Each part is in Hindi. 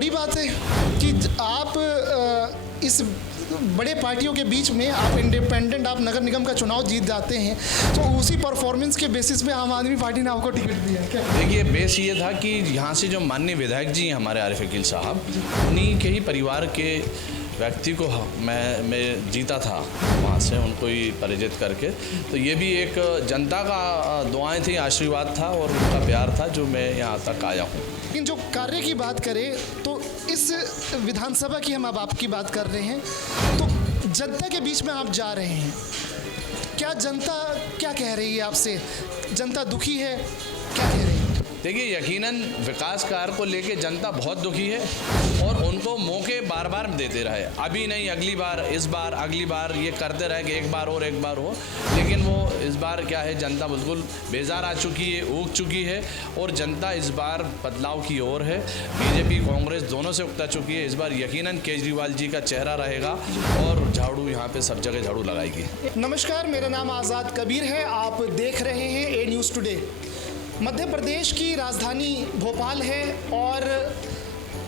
बड़ी बात है कि आप इस बड़े पार्टियों के बीच में आप इंडिपेंडेंट, आप नगर निगम का चुनाव जीत जाते हैं, तो उसी परफॉर्मेंस के बेसिस पे आम आदमी पार्टी ने आपको टिकट दिया क्या? देखिए, बेस ये था कि यहाँ से जो माननीय विधायक जी हैं हमारे आरिफ अकील साहब, उन्हीं के ही परिवार के व्यक्ति को मैं जीता था वहाँ से, उनको ही परिचित करके। तो ये भी एक जनता का दुआएं थी, आशीर्वाद था और उनका प्यार था जो मैं यहाँ तक आया हूँ। लेकिन जो कार्य की बात करें तो इस विधानसभा की हम अब आपकी बात कर रहे हैं, तो जनता के बीच में आप जा रहे हैं, क्या जनता क्या कह रही है आपसे? जनता दुखी है, क्या कह रही है? देखिए, यकीनन विकास कार्य को लेके जनता बहुत दुखी है और उनको मौके बार बार देते रहे, अभी नहीं अगली बार, इस बार, अगली बार, ये करते रहे कि एक बार हो, लेकिन वो इस बार क्या है, जनता बिल्कुल बेजार आ चुकी है, ऊब चुकी है और जनता इस बार बदलाव की ओर है। बीजेपी कांग्रेस दोनों से उकता चुकी है। इस बार यकीनन केजरीवाल जी का चेहरा रहेगा और झाड़ू यहाँ पे सब जगह झाड़ू लगाएगी। नमस्कार, मेरा नाम आज़ाद कबीर है, आप देख रहे हैं ए न्यूज़ टुडे। मध्य प्रदेश की राजधानी भोपाल है और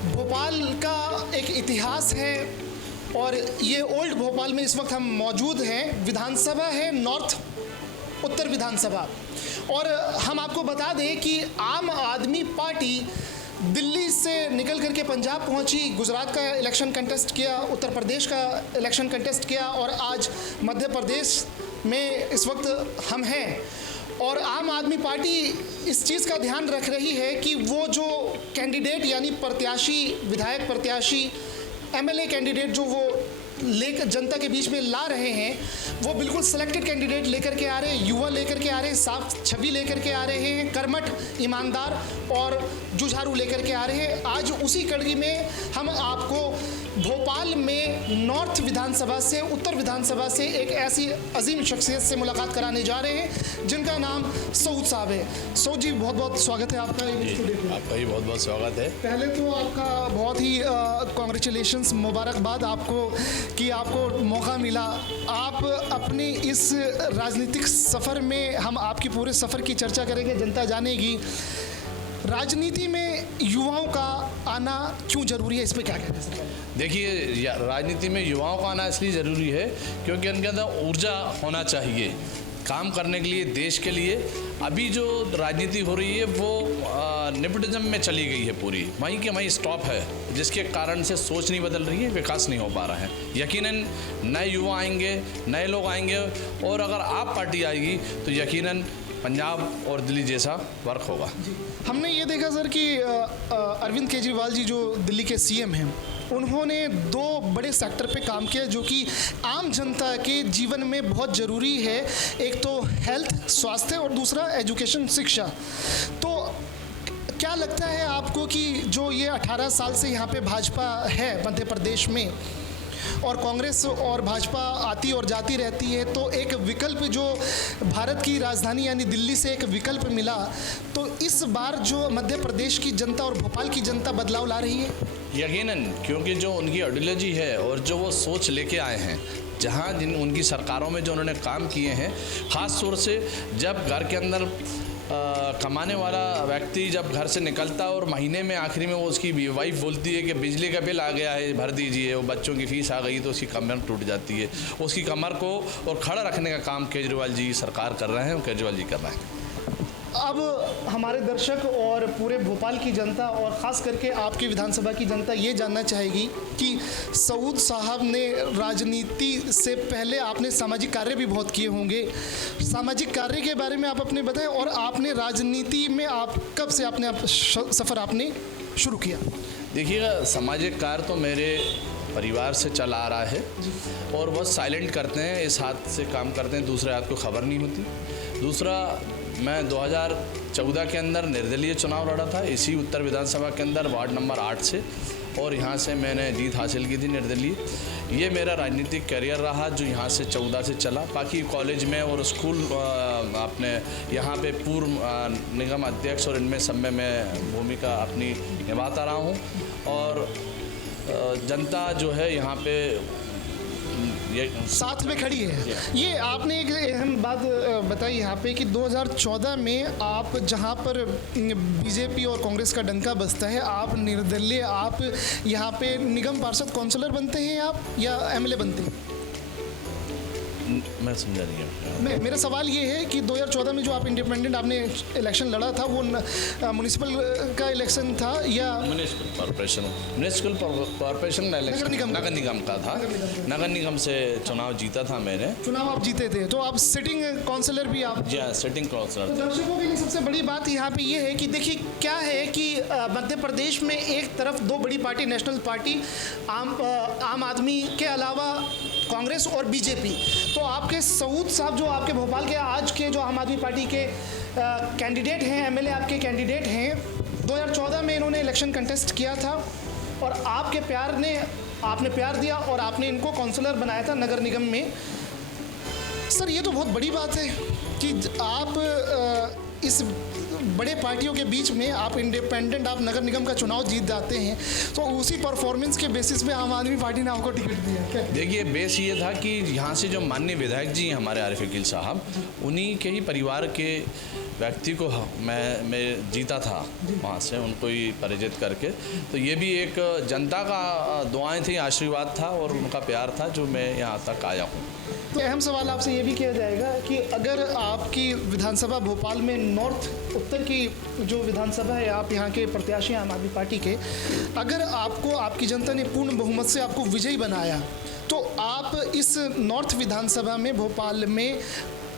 भोपाल का एक इतिहास है और ये ओल्ड भोपाल में इस वक्त हम मौजूद हैं। विधानसभा है नॉर्थ उत्तर विधानसभा और हम आपको बता दें कि आम आदमी पार्टी दिल्ली से निकल करके पंजाब पहुंची, गुजरात का इलेक्शन कंटेस्ट किया, उत्तर प्रदेश का इलेक्शन कंटेस्ट किया और आज मध्य प्रदेश में इस वक्त हम हैं। और आम आदमी पार्टी इस चीज़ का ध्यान रख रही है कि वो जो कैंडिडेट यानी प्रत्याशी, विधायक प्रत्याशी, एमएलए कैंडिडेट जो वो लेकर जनता के बीच में ला रहे हैं, वो बिल्कुल सिलेक्टेड कैंडिडेट लेकर के आ रहे हैं, युवा लेकर के आ रहे हैं, साफ छवि लेकर के आ रहे हैं, कर्मठ, ईमानदार और जुझारू लेकर के आ रहे हैं। आज उसी कड़ी में हम आपको भोपाल में नॉर्थ विधानसभा से, उत्तर विधानसभा से एक ऐसी अजीम शख्सियत से मुलाकात कराने जा रहे हैं जिनका नाम सऊद साहब है। सऊद जी, बहुत बहुत स्वागत है आपका। आपका ही बहुत बहुत स्वागत है। पहले तो आपका बहुत ही कॉन्ग्रेचुलेशंस, मुबारकबाद आपको कि आपको मौका मिला। आप अपने इस राजनीतिक सफ़र में, हम आपकी पूरे सफ़र की चर्चा करेंगे, जनता जानेगी राजनीति में युवाओं का आना क्यों ज़रूरी है, इस पर क्या कहते हैं सर? देखिए, राजनीति में युवाओं का आना इसलिए ज़रूरी है क्योंकि उनके अंदर ऊर्जा होना चाहिए काम करने के लिए, देश के लिए। अभी जो राजनीति हो रही है वो नेपोटिज्म में चली गई है पूरी, वहीं के वहीं स्टॉप है, जिसके कारण से सोच नहीं बदल रही है, विकास नहीं हो पा रहा है। यकीनन नए युवा आएंगे, नए लोग आएंगे और अगर आप पार्टी आएगी तो यकीनन पंजाब और दिल्ली जैसा वर्क होगा। हमने ये देखा सर कि अरविंद केजरीवाल जी जो दिल्ली के सीएम हैं, उन्होंने दो बड़े सेक्टर पे काम किया जो कि आम जनता के जीवन में बहुत ज़रूरी है। एक तो हेल्थ, स्वास्थ्य और दूसरा एजुकेशन, शिक्षा। तो क्या लगता है आपको कि जो ये 18 साल से यहाँ पे भाजपा है मध्य प्रदेश में और कांग्रेस और भाजपा आती और जाती रहती है, तो एक विकल्प जो भारत की राजधानी यानी दिल्ली से एक विकल्प मिला, तो इस बार जो मध्य प्रदेश की जनता और भोपाल की जनता बदलाव ला रही है? यकीनन, क्योंकि जो उनकी आइडियोलॉजी है और जो वो सोच लेके आए हैं, जहाँ जिन उनकी सरकारों में जो उन्होंने काम किए हैं, ख़ास तौर से जब घर के अंदर कमाने वाला व्यक्ति जब घर से निकलता है और महीने में आखिरी में वो उसकी वाइफ बोलती है कि बिजली का बिल आ गया है, भर दीजिए, वो बच्चों की फ़ीस आ गई, तो उसकी कमर टूट जाती है। उसकी कमर को और खड़ा रखने का काम केजरीवाल जी सरकार कर रहे हैं और केजरीवाल जी कर रहे हैं। अब हमारे दर्शक और पूरे भोपाल की जनता और ख़ास करके आपकी विधानसभा की जनता ये जानना चाहेगी कि सऊद साहब ने राजनीति से पहले आपने सामाजिक कार्य भी बहुत किए होंगे। सामाजिक कार्य के बारे में आप अपने बताएं और आपने राजनीति में आप कब से आपने सफ़र आपने शुरू किया? देखिएगा, सामाजिक कार्य तो मेरे परिवार से चला आ रहा है और वो साइलेंट करते हैं, इस हाथ से काम करते हैं, दूसरे हाथ को खबर नहीं होती। दूसरा, मैं 2014 के अंदर निर्दलीय चुनाव लड़ा था इसी उत्तर विधानसभा के अंदर वार्ड नंबर 8 से, और यहाँ से मैंने जीत हासिल की थी निर्दलीय। ये मेरा राजनीतिक करियर रहा जो यहाँ से 14 से चला। बाकी कॉलेज में और स्कूल अपने यहाँ पे पूर्व निगम अध्यक्ष और इनमें सब में मैं भूमिका अपनी निभाता रहा हूँ। और जनता जो है यहाँ पे ये साथ में खड़ी है। ये आपने एक अहम बात बताई यहाँ पे कि 2014 में आप जहाँ पर बीजेपी और कांग्रेस का डंका बजता है, आप निर्दलीय, आप यहाँ पे निगम पार्षद काउंसलर बनते हैं आप या एमएलए बनते हैं? मैं समझा नहीं। मेरा सवाल ये है कि 2014 में जो आप इंडिपेंडेंट आपने इलेक्शन लड़ा था वो म्युनिसिपल का इलेक्शन था या म्युनिसिपल कॉर्पोरेशन का इलेक्शन नगर निगम का था। नगर निगम से चुनाव जीता था मैंने। चुनाव आप जीते थे, तो आप सिटिंग काउंसलर भी आप? जी हाँ, सिटिंग काउंसलर। तो दर्शकों के लिए सबसे बड़ी बात यहाँ पे ये है कि देखिए क्या है कि मध्य प्रदेश में एक तरफ दो बड़ी पार्टी, नेशनल पार्टी, आम आदमी के अलावा कांग्रेस और बीजेपी। तो आपके सऊद साहब जो आपके भोपाल के आज के जो आम आदमी पार्टी के कैंडिडेट हैं, एमएलए आपके कैंडिडेट हैं, 2014 में इन्होंने इलेक्शन कंटेस्ट किया था और आपने प्यार दिया और आपने इनको काउंसलर बनाया था नगर निगम में। सर ये तो बहुत बड़ी बात है कि आप इस बड़े पार्टियों के बीच में आप इंडिपेंडेंट, आप नगर निगम का चुनाव जीत जाते हैं, तो उसी परफॉर्मेंस के बेसिस पे आम आदमी पार्टी ने आपको टिकट दिया। देखिए बेस ये था कि यहाँ से जो माननीय विधायक जी हमारे आरिफ अकील साहब, उन्हीं के ही परिवार के व्यक्ति को मैं जीता था वहाँ से, उनको ही परिचित करके। तो ये भी एक जनता का दुआएं थी, आशीर्वाद था और उनका प्यार था जो मैं यहाँ तक आया हूँ। तो अहम सवाल आपसे ये भी किया जाएगा कि अगर आपकी विधानसभा भोपाल में नॉर्थ उत्तर की जो विधानसभा है, आप यहाँ के प्रत्याशी आम आदमी पार्टी के, अगर आपको आपकी जनता ने पूर्ण बहुमत से आपको विजयी बनाया, तो आप इस नॉर्थ विधानसभा में भोपाल में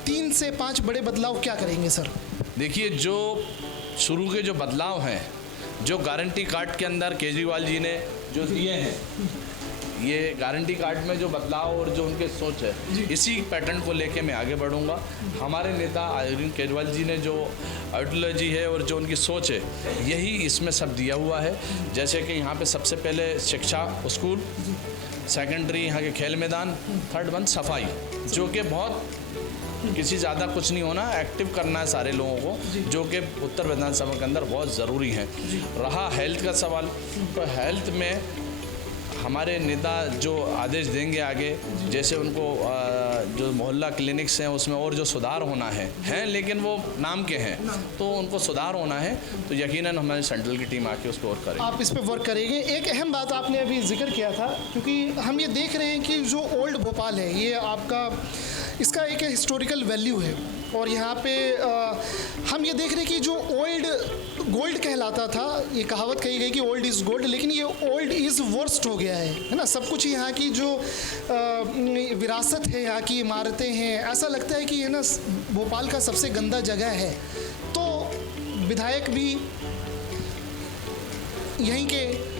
3 से 5 बड़े बदलाव क्या करेंगे सर? देखिए जो शुरू के जो बदलाव हैं, जो गारंटी कार्ड के अंदर केजरीवाल जी ने जो दिए हैं, ये गारंटी कार्ड में जो बदलाव और जो उनके सोच है, इसी पैटर्न को लेके मैं आगे बढ़ूंगा। हमारे नेता अरविंद केजरीवाल जी ने जो आइडियोलॉजी है और जो उनकी सोच है, यही इसमें सब दिया हुआ है। जैसे कि यहाँ पे सबसे पहले शिक्षा, स्कूल, सेकेंडरी यहाँ के खेल मैदान, थर्ड वन सफाई, जो कि बहुत किसी ज़्यादा कुछ नहीं होना, एक्टिव करना है सारे लोगों को, जो कि उत्तर विधानसभा के अंदर बहुत ज़रूरी है। रहा हेल्थ का सवाल, तो हेल्थ में हमारे नेता जो आदेश देंगे आगे, जैसे उनको जो मोहल्ला क्लिनिक्स हैं उसमें और जो सुधार होना है लेकिन वो नाम के हैं, तो उनको सुधार होना है, तो यकीनन हमारी सेंट्रल की टीम आके उसको और करेगी। आप इस पे वर्क करेंगे। एक अहम बात आपने अभी जिक्र किया था, क्योंकि हम ये देख रहे हैं कि जो ओल्ड भोपाल है, ये आपका इसका एक हिस्टोरिकल वैल्यू है और यहाँ पे हम ये देख रहे हैं कि जो ओल्ड गोल्ड कहलाता था, ये कहावत कही गई कि ओल्ड इज़ गोल्ड, लेकिन ये ओल्ड इज़ वर्स्ट हो गया है ना। सब कुछ यहाँ की जो विरासत है, यहाँ की इमारतें हैं, ऐसा लगता है कि ये ना भोपाल का सबसे गंदा जगह है। तो विधायक भी यहीं के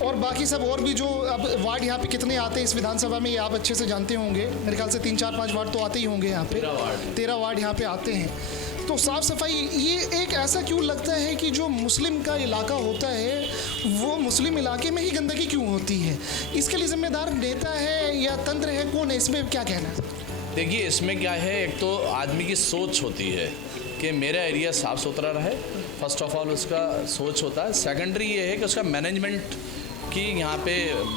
और बाकी सब और भी जो अब वार्ड यहाँ पे कितने आते हैं इस विधानसभा में, ये आप अच्छे से जानते होंगे, मेरे ख्याल से 3, 4, 5 वार्ड तो आते ही होंगे यहाँ पे, 13 वार्ड यहाँ पे आते हैं। तो साफ़ सफाई ये एक ऐसा क्यों लगता है कि जो मुस्लिम का इलाका होता है वो मुस्लिम इलाके में ही गंदगी क्यों होती है? इसके लिए जिम्मेदार नेता है या तंत्र है, कौन है? इसमें क्या कहना है? देखिए इसमें क्या है, एक तो आदमी की सोच होती है कि मेरा एरिया साफ़ सुथरा रहे, फर्स्ट ऑफ ऑल उसका सोच होता है। सेकेंडरी ये है कि उसका मैनेजमेंट कि यहाँ पे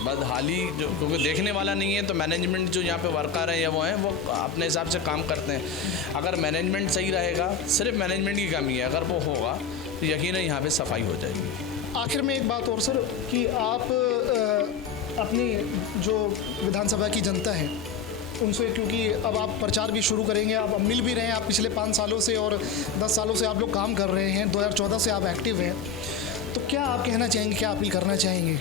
बदहाली जो, क्योंकि देखने वाला नहीं है, तो मैनेजमेंट जो यहाँ पे वर्कर हैं या वो हैं, वो अपने हिसाब से काम करते हैं। अगर मैनेजमेंट सही रहेगा, सिर्फ मैनेजमेंट की कमी है, अगर वो होगा तो यकीनन यहाँ पे सफाई हो जाएगी। आखिर में एक बात और सर, कि आप अपनी जो विधानसभा की जनता है उनसे, क्योंकि अब आप प्रचार भी शुरू करेंगे, आप मिल भी रहे हैं, आप पिछले 5 सालों से और 10 सालों से आप लोग काम कर रहे हैं, 2014 से आप एक्टिव हैं, तो क्या आप कहना चाहेंगे, क्या अपील करना चाहेंगे?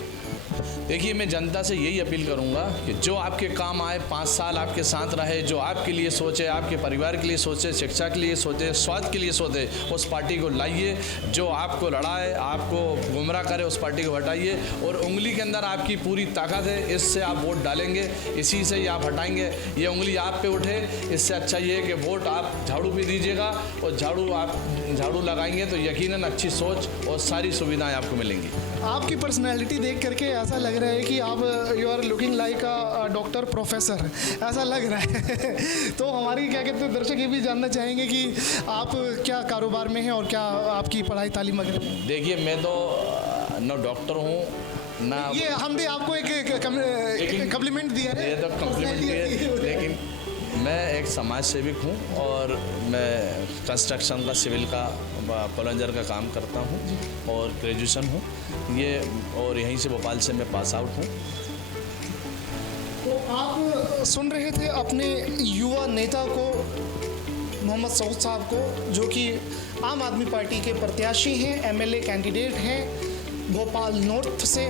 देखिए मैं जनता से यही अपील करूंगा कि जो आपके काम आए, 5 साल आपके साथ रहे, जो आपके लिए सोचे, आपके परिवार के लिए सोचे, शिक्षा के लिए सोचे, स्वास्थ्य के लिए सोचे, उस पार्टी को लाइए। जो आपको लड़ाए, आपको गुमराह करे, उस पार्टी को हटाइए। और उंगली के अंदर आपकी पूरी ताकत है, इससे आप वोट डालेंगे, इसी से ही आप हटाएंगे। ये उंगली आप पे उठे, इससे अच्छा ये है कि वोट आप झाड़ू भी दीजिएगा, और झाड़ू लगाएंगे तो यकीनन अच्छी सोच और सारी सुविधाएँ आपको मिलेंगी। आपकी पर्सनैलिटी देख करके ऐसा लग रहा है कि आप you are looking like a doctor professor, ऐसा लग रहा है। तो हमारी क्या कहते हैं दर्शक ये भी जानना चाहेंगे कि आप क्या कारोबार में हैं और क्या आपकी पढ़ाई तालीम वगैरह? देखिए मैं तो न डॉक्टर हूँ, ना ये हम भी आपको एक कम्प्लीमेंट दिया है। ये तो कम्प्लीमेंट है, लेकिन मैं एक समाज सेवक हूँ और मैं कंस्ट्रक्शन का, सिविल का, प्लंजर का काम करता हूँ और ग्रेजुएशन हूँ ये, और यहीं से भोपाल से मैं पास आउट हूँ। तो आप सुन रहे थे अपने युवा नेता को, मोहम्मद सऊद साहब को, जो कि आम आदमी पार्टी के प्रत्याशी हैं, एमएलए कैंडिडेट हैं भोपाल नॉर्थ से।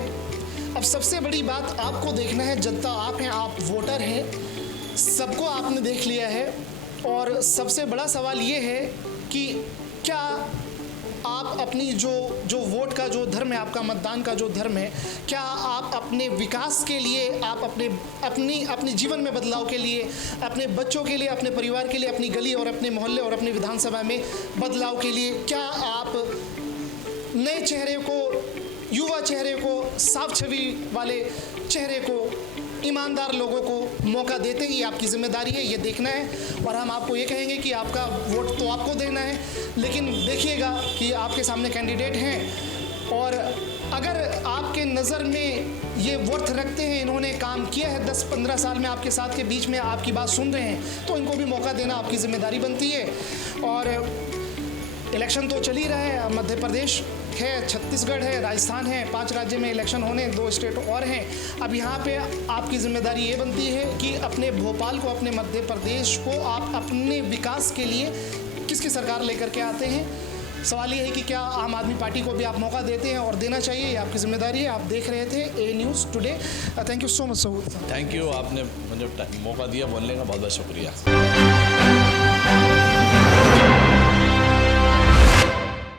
अब सबसे बड़ी बात आपको देखना है, जनता आप हैं, आप वोटर हैं, सबको आपने देख लिया है और सबसे बड़ा सवाल ये है कि क्या आप अपनी जो वोट का जो धर्म है, आपका मतदान का जो धर्म है, क्या आप अपने विकास के लिए, आप अपनी जीवन में बदलाव के लिए, अपने बच्चों के लिए, अपने परिवार के लिए, अपनी गली और अपने मोहल्ले और अपनी विधानसभा में बदलाव के लिए, क्या आप नए चेहरे को, युवा चेहरे को, साफ छवि वाले चेहरे को, ईमानदार लोगों को मौका देते हैं? ये आपकी जिम्मेदारी है, ये देखना है। और हम आपको ये कहेंगे कि आपका वोट तो आपको देना है, लेकिन देखिएगा कि आपके सामने कैंडिडेट हैं और अगर आपके नज़र में ये वर्थ रखते हैं, इन्होंने काम किया है 10-15 साल में आपके साथ के बीच में, आपकी बात सुन रहे हैं, तो इनको भी मौका देना आपकी जिम्मेदारी बनती है। और इलेक्शन तो चल ही रहा है, मध्य प्रदेश है, छत्तीसगढ़ है, राजस्थान है, 5 राज्य में इलेक्शन होने, 2 स्टेट और हैं। अब यहाँ पे आपकी जिम्मेदारी ये बनती है कि अपने भोपाल को, अपने मध्य प्रदेश को आप अपने विकास के लिए किसकी सरकार लेकर के आते हैं। सवाल ये है कि क्या आम आदमी पार्टी को भी आप मौका देते हैं, और देना चाहिए, ये आपकी जिम्मेदारी है। आप देख रहे थे A news today. Thank you so much Saud. Thank you, आपने मुझे मौका दिया बोलने का, बहुत बहुत शुक्रिया।